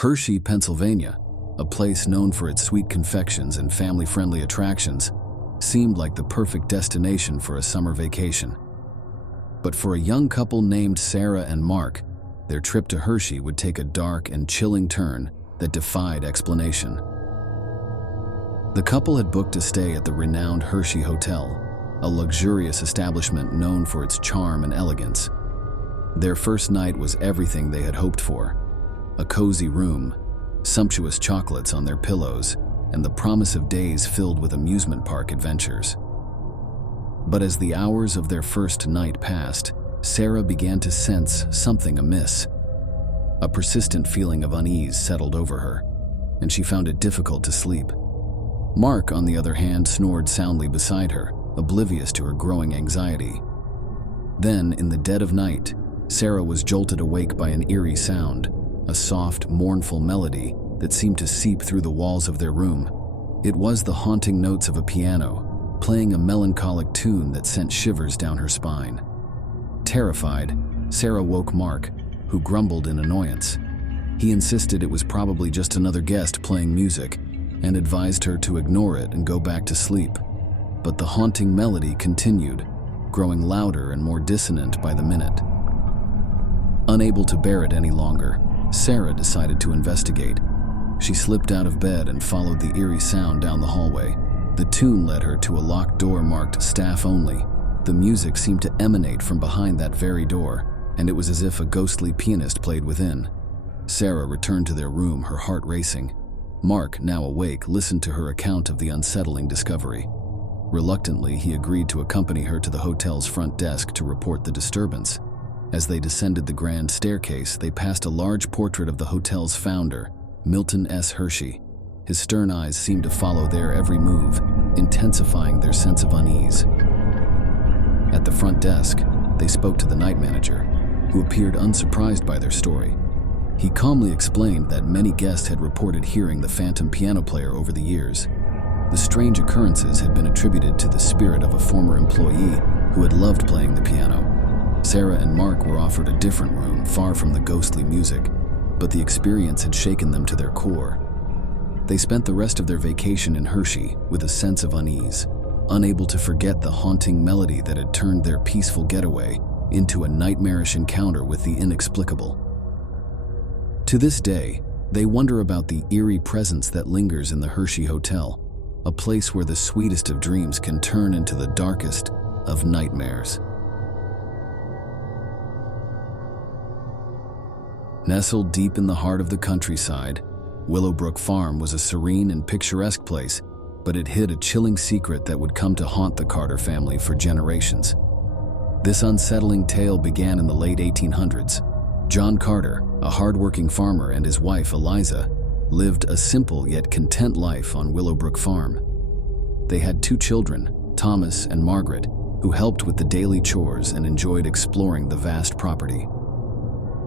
Hershey, Pennsylvania, a place known for its sweet confections and family-friendly attractions, seemed like the perfect destination for a summer vacation. But for a young couple named Sarah and Mark, their trip to Hershey would take a dark and chilling turn that defied explanation. The couple had booked a stay at the renowned Hershey Hotel, a luxurious establishment known for its charm and elegance. Their first night was everything they had hoped for: a cozy room, sumptuous chocolates on their pillows, and the promise of days filled with amusement park adventures. But as the hours of their first night passed, Sarah began to sense something amiss. A persistent feeling of unease settled over her, and she found it difficult to sleep. Mark, on the other hand, snored soundly beside her, oblivious to her growing anxiety. Then, in the dead of night, Sarah was jolted awake by an eerie sound, a soft, mournful melody that seemed to seep through the walls of their room. It was the haunting notes of a piano, playing a melancholic tune that sent shivers down her spine. Terrified, Sarah woke Mark, who grumbled in annoyance. He insisted it was probably just another guest playing music, and advised her to ignore it and go back to sleep. But the haunting melody continued, growing louder and more dissonant by the minute. Unable to bear it any longer, Sarah decided to investigate. She slipped out of bed and followed the eerie sound down the hallway. The tune led her to a locked door marked "Staff Only." The music seemed to emanate from behind that very door, and it was as if a ghostly pianist played within. Sarah returned to their room, her heart racing. Mark, now awake, listened to her account of the unsettling discovery. Reluctantly, he agreed to accompany her to the hotel's front desk to report the disturbance. As they descended the grand staircase, they passed a large portrait of the hotel's founder, Milton S. Hershey. His stern eyes seemed to follow their every move, intensifying their sense of unease. At the front desk, they spoke to the night manager, who appeared unsurprised by their story. He calmly explained that many guests had reported hearing the phantom piano player over the years. The strange occurrences had been attributed to the spirit of a former employee who had loved playing the piano. Sarah and Mark were offered a different room, far from the ghostly music, but the experience had shaken them to their core. They spent the rest of their vacation in Hershey with a sense of unease, unable to forget the haunting melody that had turned their peaceful getaway into a nightmarish encounter with the inexplicable. To this day, they wonder about the eerie presence that lingers in the Hershey Hotel, a place where the sweetest of dreams can turn into the darkest of nightmares. Nestled deep in the heart of the countryside, Willowbrook Farm was a serene and picturesque place, but it hid a chilling secret that would come to haunt the Carter family for generations. This unsettling tale began in the late 1800s. John Carter, a hard-working farmer, and his wife, Eliza, lived a simple yet content life on Willowbrook Farm. They had 2 children, Thomas and Margaret, who helped with the daily chores and enjoyed exploring the vast property.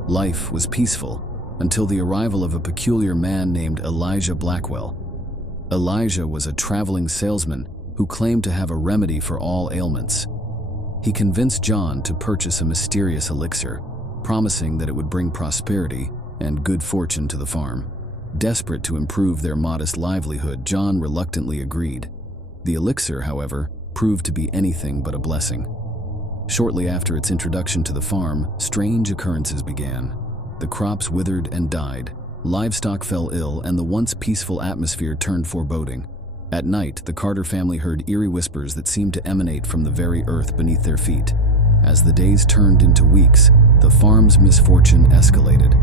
Life was peaceful until the arrival of a peculiar man named Elijah Blackwell. Elijah was a traveling salesman who claimed to have a remedy for all ailments. He convinced John to purchase a mysterious elixir, promising that it would bring prosperity and good fortune to the farm. Desperate to improve their modest livelihood, John reluctantly agreed. The elixir, however, proved to be anything but a blessing. Shortly after its introduction to the farm, strange occurrences began. The crops withered and died, livestock fell ill, and the once peaceful atmosphere turned foreboding. At night, the Carter family heard eerie whispers that seemed to emanate from the very earth beneath their feet. As the days turned into weeks, the farm's misfortune escalated.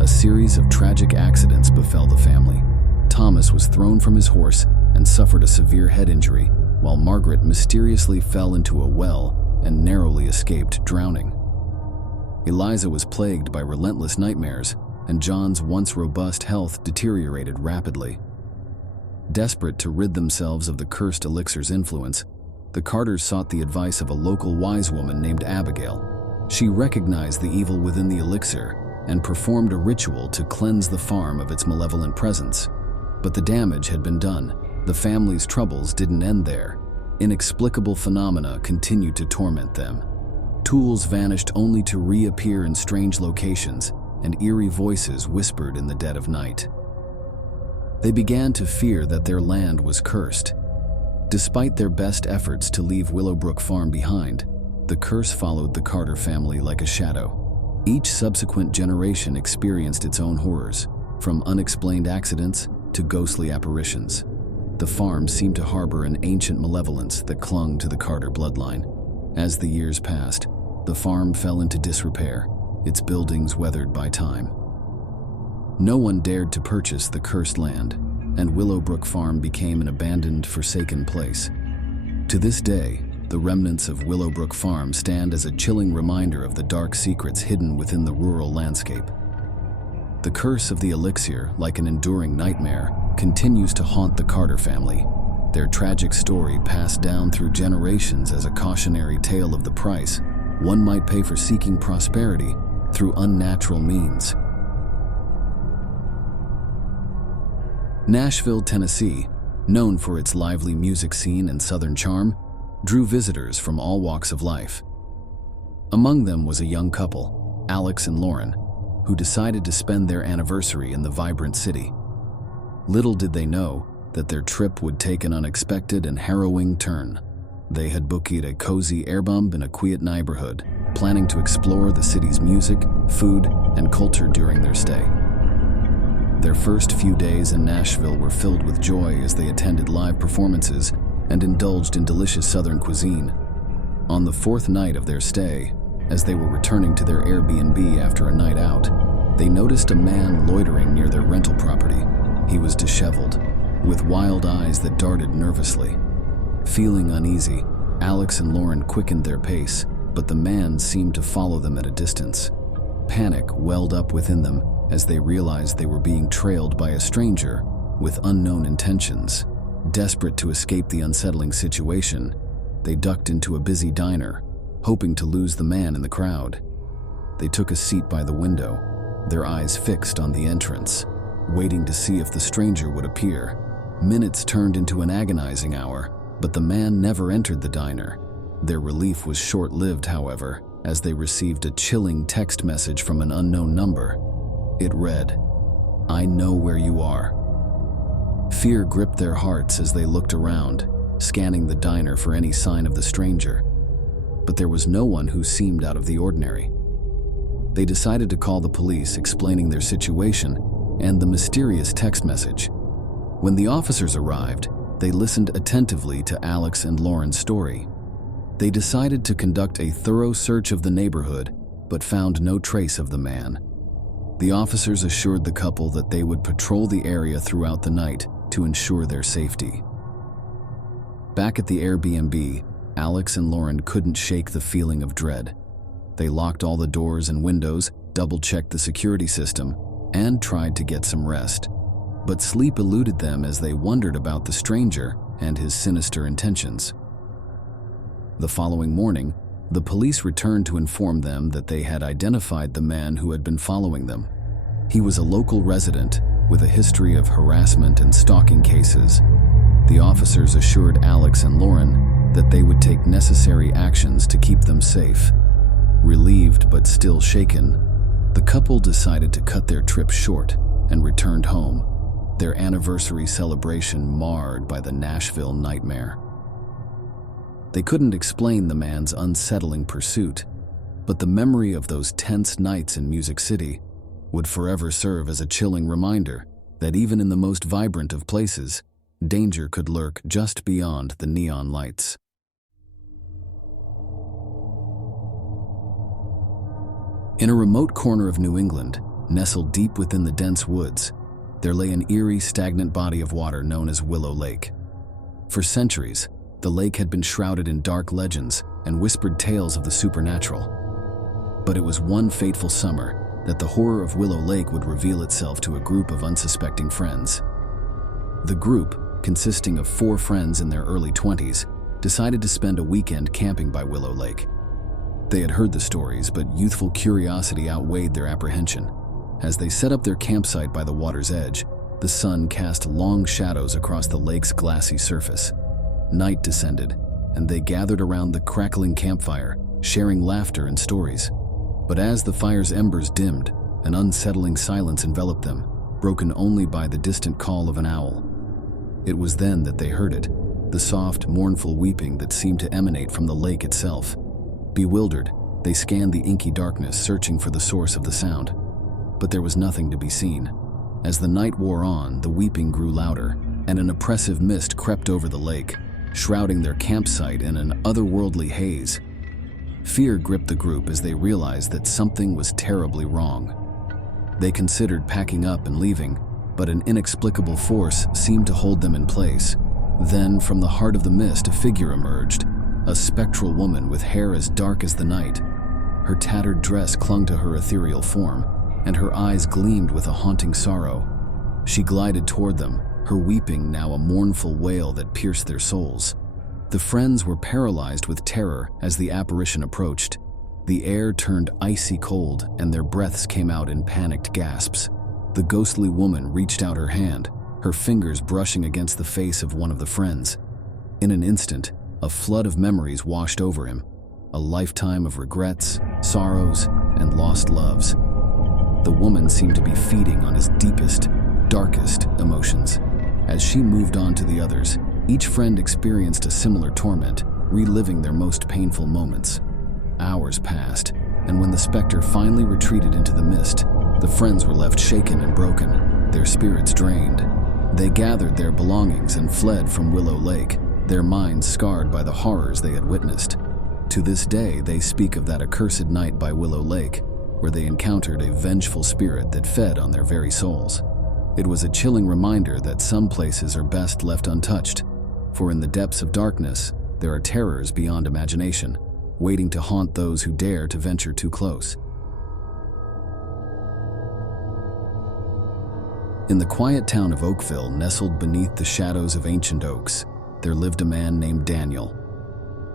A series of tragic accidents befell the family. Thomas was thrown from his horse and suffered a severe head injury, while Margaret mysteriously fell into a well and narrowly escaped drowning. Eliza was plagued by relentless nightmares, and John's once robust health deteriorated rapidly. Desperate to rid themselves of the cursed elixir's influence, the Carters sought the advice of a local wise woman named Abigail. She recognized the evil within the elixir and performed a ritual to cleanse the farm of its malevolent presence. But the damage had been done. The family's troubles didn't end there. Inexplicable phenomena continued to torment them. Tools vanished only to reappear in strange locations, and eerie voices whispered in the dead of night. They began to fear that their land was cursed. Despite their best efforts to leave Willowbrook Farm behind, the curse followed the Carter family like a shadow. Each subsequent generation experienced its own horrors, from unexplained accidents to ghostly apparitions. The farm seemed to harbor an ancient malevolence that clung to the Carter bloodline. As the years passed, the farm fell into disrepair, its buildings weathered by time. No one dared to purchase the cursed land, and Willowbrook Farm became an abandoned, forsaken place. To this day, the remnants of Willowbrook Farm stand as a chilling reminder of the dark secrets hidden within the rural landscape. The curse of the elixir, like an enduring nightmare, continues to haunt the Carter family, their tragic story passed down through generations as a cautionary tale of the price one might pay for seeking prosperity through unnatural means. Nashville, Tennessee, known for its lively music scene and southern charm, drew visitors from all walks of life. Among them was a young couple, Alex and Lauren, who decided to spend their anniversary in the vibrant city. Little did they know that their trip would take an unexpected and harrowing turn. They had booked a cozy airbnb in a quiet neighborhood, planning to explore the city's music, food, and culture during their stay. Their first few days in Nashville were filled with joy as they attended live performances and indulged in delicious Southern cuisine. On the fourth night of their stay, as they were returning to their Airbnb after a night out, they noticed a man loitering near their rental property. He was disheveled, with wild eyes that darted nervously. Feeling uneasy, Alex and Lauren quickened their pace, but the man seemed to follow them at a distance. Panic welled up within them as they realized they were being trailed by a stranger with unknown intentions. Desperate to escape the unsettling situation, they ducked into a busy diner, hoping to lose the man in the crowd. They took a seat by the window, their eyes fixed on the entrance, waiting to see if the stranger would appear. Minutes turned into an agonizing hour, but the man never entered the diner. Their relief was short-lived, however, as they received a chilling text message from an unknown number. It read, "I know where you are." Fear gripped their hearts as they looked around, scanning the diner for any sign of the stranger. But there was no one who seemed out of the ordinary. They decided to call the police, explaining their situation and the mysterious text message. When the officers arrived, they listened attentively to Alex and Lauren's story. They decided to conduct a thorough search of the neighborhood, but found no trace of the man. The officers assured the couple that they would patrol the area throughout the night to ensure their safety. Back at the Airbnb, Alex and Lauren couldn't shake the feeling of dread. They locked all the doors and windows, double-checked the security system, and tried to get some rest. But sleep eluded them as they wondered about the stranger and his sinister intentions. The following morning, the police returned to inform them that they had identified the man who had been following them. He was a local resident with a history of harassment and stalking cases. The officers assured Alex and Lauren that they would take necessary actions to keep them safe. Relieved but still shaken, the couple decided to cut their trip short and returned home, their anniversary celebration marred by the Nashville nightmare. They couldn't explain the man's unsettling pursuit, but the memory of those tense nights in Music City would forever serve as a chilling reminder that even in the most vibrant of places, danger could lurk just beyond the neon lights. In a remote corner of New England, nestled deep within the dense woods, there lay an eerie, stagnant body of water known as Willow Lake. For centuries, the lake had been shrouded in dark legends and whispered tales of the supernatural. But it was one fateful summer that the horror of Willow Lake would reveal itself to a group of unsuspecting friends. The group, consisting of 4 friends in their early 20s, decided to spend a weekend camping by Willow Lake. They had heard the stories, but youthful curiosity outweighed their apprehension. As they set up their campsite by the water's edge, the sun cast long shadows across the lake's glassy surface. Night descended, and they gathered around the crackling campfire, sharing laughter and stories. But as the fire's embers dimmed, An unsettling silence enveloped them, broken only by the distant call of an owl. It was then that they heard it, the soft, mournful weeping that seemed to emanate from the lake itself. Bewildered, they scanned the inky darkness, searching for the source of the sound. But there was nothing to be seen. As the night wore on, the weeping grew louder, and an oppressive mist crept over the lake, shrouding their campsite in an otherworldly haze. Fear gripped the group as they realized that something was terribly wrong. They considered packing up and leaving, but an inexplicable force seemed to hold them in place. Then, from the heart of the mist, a figure emerged, a spectral woman with hair as dark as the night. Her tattered dress clung to her ethereal form, and her eyes gleamed with a haunting sorrow. She glided toward them, her weeping now a mournful wail that pierced their souls. The friends were paralyzed with terror as the apparition approached. The air turned icy cold, and their breaths came out in panicked gasps. The ghostly woman reached out her hand, her fingers brushing against the face of one of the friends. In an instant, a flood of memories washed over him, a lifetime of regrets, sorrows, and lost loves. The woman seemed to be feeding on his deepest, darkest emotions. As she moved on to the others, each friend experienced a similar torment, reliving their most painful moments. Hours passed, and when the specter finally retreated into the mist, the friends were left shaken and broken, their spirits drained. They gathered their belongings and fled from Willow Lake, their minds scarred by the horrors they had witnessed. To this day, they speak of that accursed night by Willow Lake, where they encountered a vengeful spirit that fed on their very souls. It was a chilling reminder that some places are best left untouched, for in the depths of darkness, there are terrors beyond imagination, waiting to haunt those who dare to venture too close. In the quiet town of Oakville, nestled beneath the shadows of ancient oaks, there lived a man named Daniel.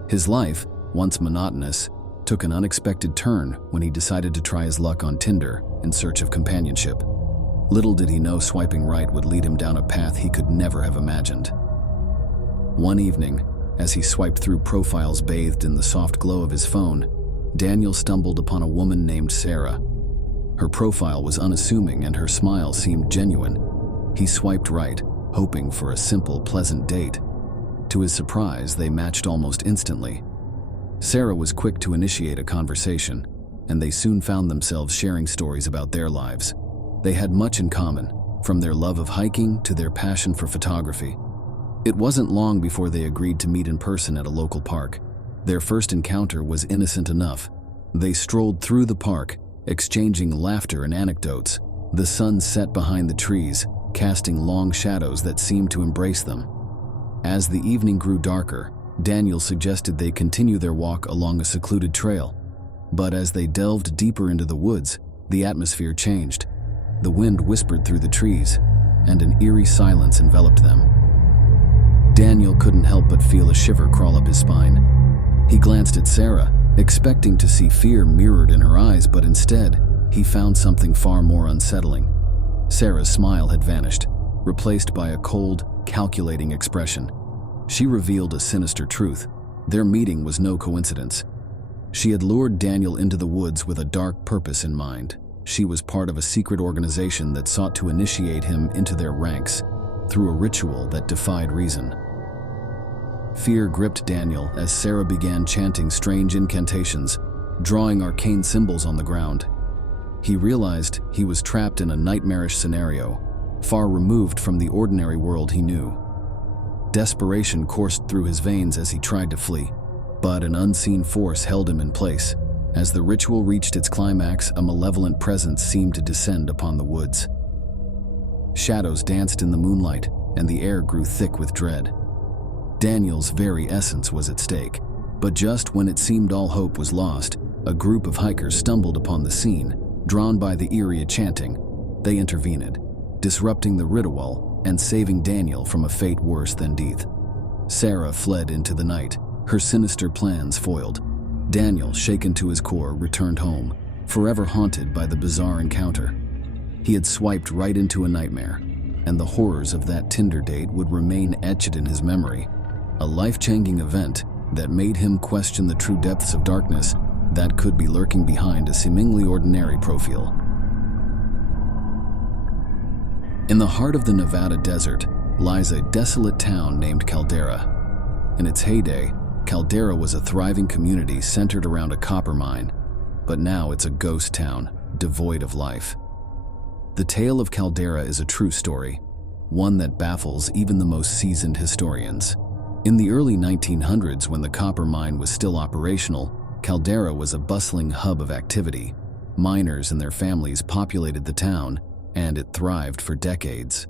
His life, once monotonous, took an unexpected turn when he decided to try his luck on Tinder in search of companionship. Little did he know swiping right would lead him down a path he could never have imagined. One evening, as he swiped through profiles bathed in the soft glow of his phone, Daniel stumbled upon a woman named Sarah. Her profile was unassuming and her smile seemed genuine. He swiped right, hoping for a simple, pleasant date. To his surprise, they matched almost instantly. Sarah was quick to initiate a conversation, and they soon found themselves sharing stories about their lives. They had much in common, from their love of hiking to their passion for photography. It wasn't long before they agreed to meet in person at a local park. Their first encounter was innocent enough. They strolled through the park, exchanging laughter and anecdotes. The sun set behind the trees, casting long shadows that seemed to embrace them. As the evening grew darker, Daniel suggested they continue their walk along a secluded trail. But as they delved deeper into the woods, the atmosphere changed. The wind whispered through the trees, and an eerie silence enveloped them. Daniel couldn't help but feel a shiver crawl up his spine. He glanced at Sarah, expecting to see fear mirrored in her eyes, but instead, he found something far more unsettling. Sarah's smile had vanished, replaced by a cold, calculating expression. She revealed a sinister truth. Their meeting was no coincidence. She had lured Daniel into the woods with a dark purpose in mind. She was part of a secret organization that sought to initiate him into their ranks through a ritual that defied reason. Fear gripped Daniel as Sarah began chanting strange incantations, drawing arcane symbols on the ground. He realized he was trapped in a nightmarish scenario, far removed from the ordinary world he knew. Desperation coursed through his veins as he tried to flee, but an unseen force held him in place. As the ritual reached its climax, a malevolent presence seemed to descend upon the woods. Shadows danced in the moonlight, and the air grew thick with dread. Daniel's very essence was at stake, but just when it seemed all hope was lost, a group of hikers stumbled upon the scene, drawn by the Eerie chanting. They intervened, disrupting the ritual and saving Daniel from a fate worse than death. Sarah fled into the night, her sinister plans foiled. Daniel, shaken to his core, returned home, forever haunted by the bizarre encounter. He had swiped right into a nightmare, and the horrors of that Tinder date would remain etched in his memory. A life-changing event that made him question the true depths of darkness that could be lurking behind a seemingly ordinary profile. In the heart of the Nevada desert lies a desolate town named Caldera. In its heyday, Caldera was a thriving community centered around a copper mine, but now it's a ghost town, devoid of life. The tale of Caldera is a true story, one that baffles even the most seasoned historians. In the early 1900s, when the copper mine was still operational, Caldera was a bustling hub of activity. Miners and their families populated the town, and it thrived for decades.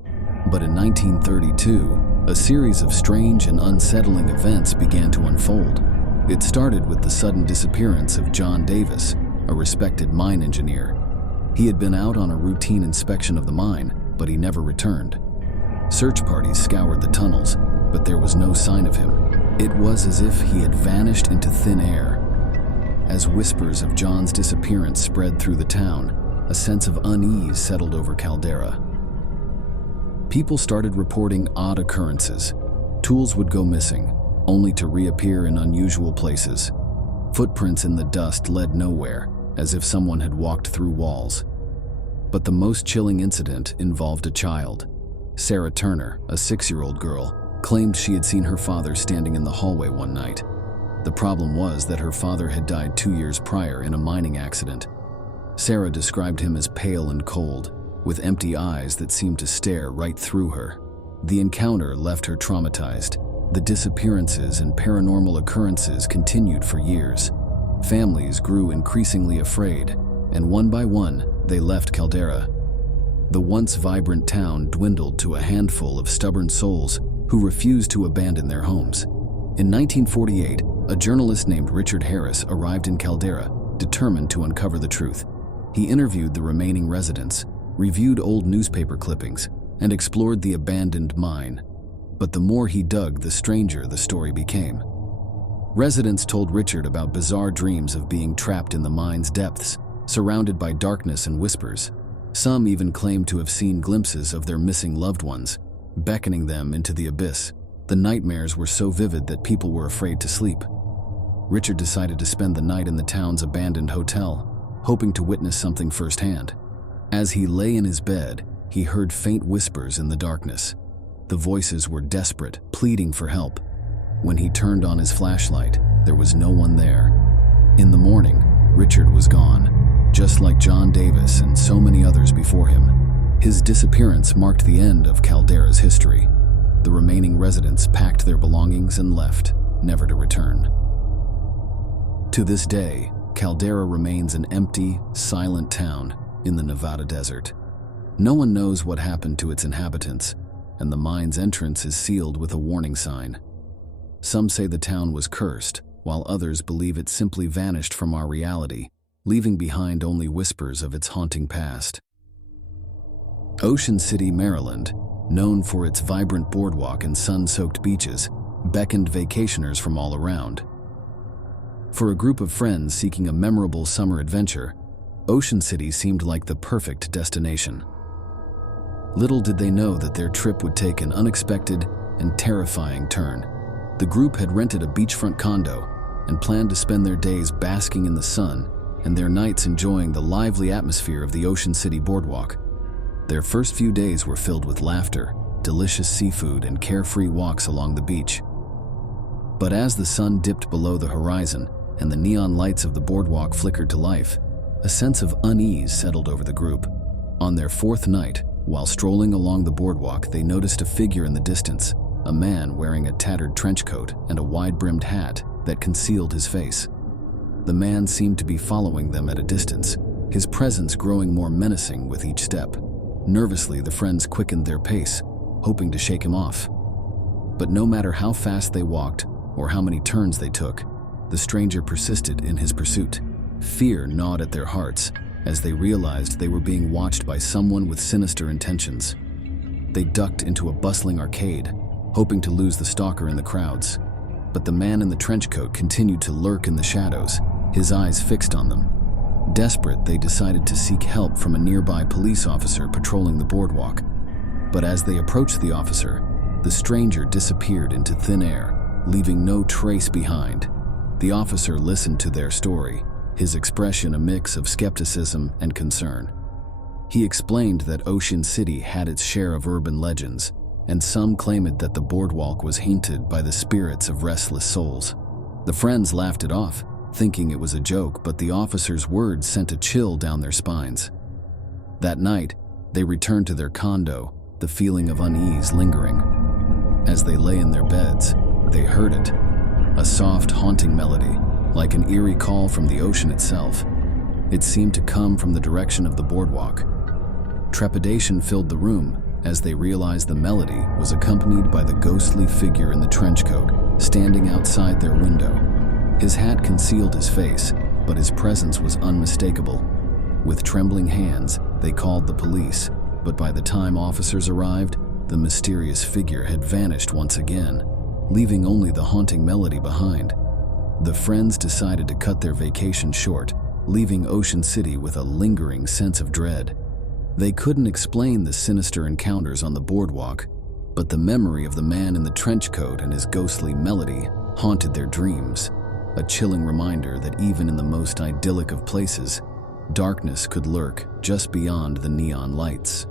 But in 1932, a series of strange and unsettling events began to unfold. It started with the sudden disappearance of John Davis, a respected mine engineer. He had been out on a routine inspection of the mine, but he never returned. Search parties scoured the tunnels, but there was no sign of him. It was as if he had vanished into thin air. As whispers of John's disappearance spread through the town, a sense of unease settled over Caldera. People started reporting odd occurrences. Tools would go missing, only to reappear in unusual places. Footprints in the dust led nowhere, as if someone had walked through walls. But the most chilling incident involved a child. Sarah Turner, a 6-year-old girl, claimed she had seen her father standing in the hallway one night. The problem was that her father had died 2 years prior in a mining accident. Sarah described him as pale and cold, with empty eyes that seemed to stare right through her. The encounter left her traumatized. The disappearances and paranormal occurrences continued for years. Families grew increasingly afraid, and one by one, they left Caldera. The once vibrant town dwindled to a handful of stubborn souls who refused to abandon their homes. In 1948, a journalist named Richard Harris arrived in Caldera, determined to uncover the truth. He interviewed the remaining residents, reviewed old newspaper clippings, and explored the abandoned mine. But the more he dug, the stranger the story became. Residents told Richard about bizarre dreams of being trapped in the mine's depths, surrounded by darkness and whispers. Some even claimed to have seen glimpses of their missing loved ones, beckoning them into the abyss. The nightmares were so vivid that people were afraid to sleep. Richard decided to spend the night in the town's abandoned hotel, hoping to witness something firsthand. As he lay in his bed, he heard faint whispers in the darkness. The voices were desperate, pleading for help. When he turned on his flashlight, there was no one there. In the morning, Richard was gone, just like John Davis and so many others before him. His disappearance marked the end of Caldera's history. The remaining residents packed their belongings and left, never to return. To this day, Caldera remains an empty, silent town in the Nevada desert. No one knows what happened to its inhabitants, and the mine's entrance is sealed with a warning sign. Some say the town was cursed, while others believe it simply vanished from our reality, leaving behind only whispers of its haunting past. Ocean City, Maryland, known for its vibrant boardwalk and sun-soaked beaches, beckoned vacationers from all around. For a group of friends seeking a memorable summer adventure, Ocean City seemed like the perfect destination. Little did they know that their trip would take an unexpected and terrifying turn. The group had rented a beachfront condo and planned to spend their days basking in the sun and their nights enjoying the lively atmosphere of the Ocean City boardwalk. Their first few days were filled with laughter, delicious seafood, and carefree walks along the beach. But as the sun dipped below the horizon and the neon lights of the boardwalk flickered to life, a sense of unease settled over the group. On their fourth night, while strolling along the boardwalk, they noticed a figure in the distance, a man wearing a tattered trench coat and a wide-brimmed hat that concealed his face. The man seemed to be following them at a distance, his presence growing more menacing with each step. Nervously, the friends quickened their pace, hoping to shake him off. But no matter how fast they walked or how many turns they took, the stranger persisted in his pursuit. Fear gnawed at their hearts as they realized they were being watched by someone with sinister intentions. They ducked into a bustling arcade, hoping to lose the stalker in the crowds. But the man in the trench coat continued to lurk in the shadows, his eyes fixed on them. Desperate, they decided to seek help from a nearby police officer patrolling the boardwalk. But as they approached the officer, the stranger disappeared into thin air, leaving no trace behind. The officer listened to their story, his expression a mix of skepticism and concern. He explained that Ocean City had its share of urban legends, and some claimed that the boardwalk was haunted by the spirits of restless souls. The friends laughed it off, thinking it was a joke, but the officer's words sent a chill down their spines. That night, they returned to their condo, the feeling of unease lingering. As they lay in their beds, they heard it, a soft, haunting melody, like an eerie call from the ocean itself. It seemed to come from the direction of the boardwalk. Trepidation filled the room as they realized the melody was accompanied by the ghostly figure in the trench coat, standing outside their window. His hat concealed his face, but his presence was unmistakable. With trembling hands, they called the police, but by the time officers arrived, the mysterious figure had vanished once again, leaving only the haunting melody behind. The friends decided to cut their vacation short, leaving Ocean City with a lingering sense of dread. They couldn't explain the sinister encounters on the boardwalk, but the memory of the man in the trench coat and his ghostly melody haunted their dreams, a chilling reminder that even in the most idyllic of places, darkness could lurk just beyond the neon lights.